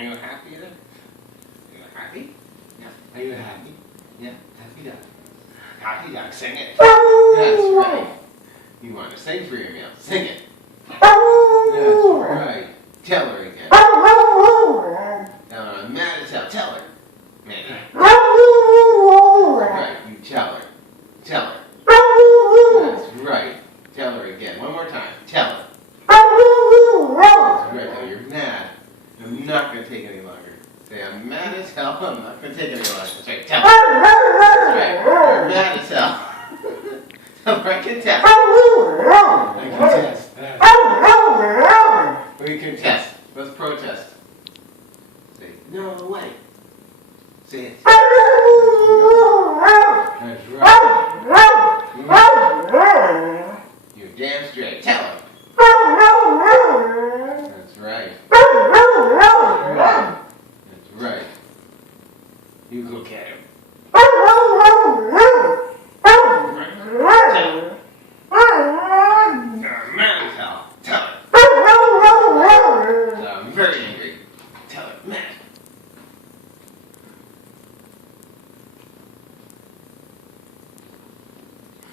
Are you happy then? Are you happy? Yeah. Are you happy? Yeah. Happy duck. Happy duck. Sing it. That's right. You want to sing for your meal? Sing it. That's right. Tell her again. Tell her I'm mad as hell. Tell her. Maybe. Right. You tell her. Tell her. That's right. Tell her again. One more time. Tell her. That's right. Now you're mad. I'm not going to take any longer. Say, I'm mad as hell. I'm not going to take any longer. That's right. Tell her. That's right. You're mad as hell. Tell her I can test. I can test. We can test. Let's protest. Say, no way. Say it. That's right. You're damn straight. Tell him. That's right. That's right. You look at him. Right. Tell him.